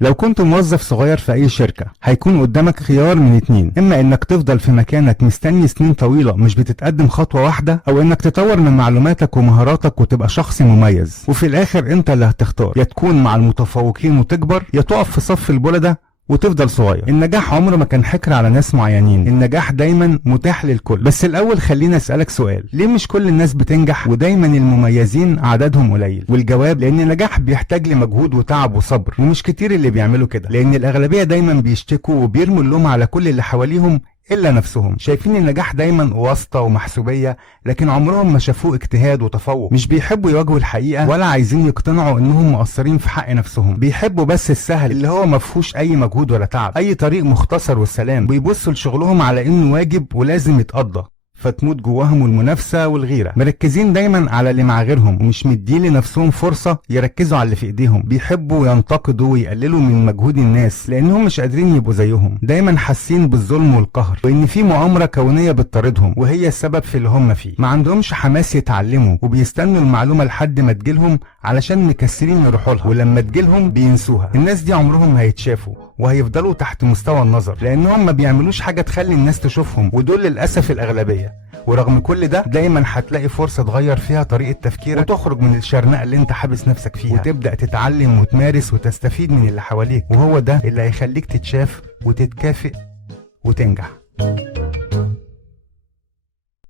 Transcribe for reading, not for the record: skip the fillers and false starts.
لو كنت موظف صغير في أي شركة هيكون قدامك خيار من اتنين، إما إنك تفضل في مكانك مستني سنين طويلة مش بتتقدم خطوة واحدة، أو إنك تطور من معلوماتك ومهاراتك وتبقى شخص مميز. وفي الآخر أنت اللي هتختار، يا تكون مع المتفوقين وتكبر، يا تقف في صف البلدة وتفضل صغير. النجاح عمره ما كان حكر على ناس معينين، النجاح دايما متاح للكل. بس الأول خلينا أسألك سؤال، ليه مش كل الناس بتنجح ودايما المميزين عددهم قليل؟ والجواب لأن النجاح بيحتاج لمجهود وتعب وصبر، ومش كتير اللي بيعملوا كده، لأن الأغلبية دايما بيشتكوا وبيرموا اللوم على كل اللي حواليهم إلا نفسهم. شايفين النجاح دايما واسطة ومحسوبية، لكن عمرهم ما شافوه اجتهاد وتفوق. مش بيحبوا يواجهوا الحقيقة ولا عايزين يقتنعوا إنهم مقصرين في حق نفسهم. بيحبوا بس السهل اللي هو مفهوش أي مجهود ولا تعب، أي طريق مختصر والسلام. بيبصوا لشغلهم على إنه واجب ولازم يتقضى، فتموت جواهم المنافسة والغيرة. مركزين دايما على اللي مع غيرهم ومش مدين لنفسهم فرصة يركزوا على اللي في ايديهم. بيحبوا ينتقدوا ويقللوا من مجهود الناس لانهم مش قادرين يبقوا زيهم. دايما حاسين بالظلم والقهر وان في مؤامرة كونية بتطاردهم وهي السبب في اللي هم فيه. ما عندهمش حماس يتعلموا وبيستنوا المعلومة لحد ما تجيلهم علشان مكسرين يروحوا لها، ولما تجيلهم بينسوها. الناس دي عمرهم ما هيتشافوا وهيفضلوا تحت مستوى النظر لانهم ما بيعملوش حاجة تخلي الناس تشوفهم، ودول للأسف الأغلبية. ورغم كل ده دايما هتلاقي فرصة تغير فيها طريقة تفكيرك وتخرج من الشرنقة اللي انت حابس نفسك فيها، وتبدأ تتعلم وتمارس وتستفيد من اللي حواليك. وهو ده اللي هيخليك تتشاف وتتكافئ وتنجح.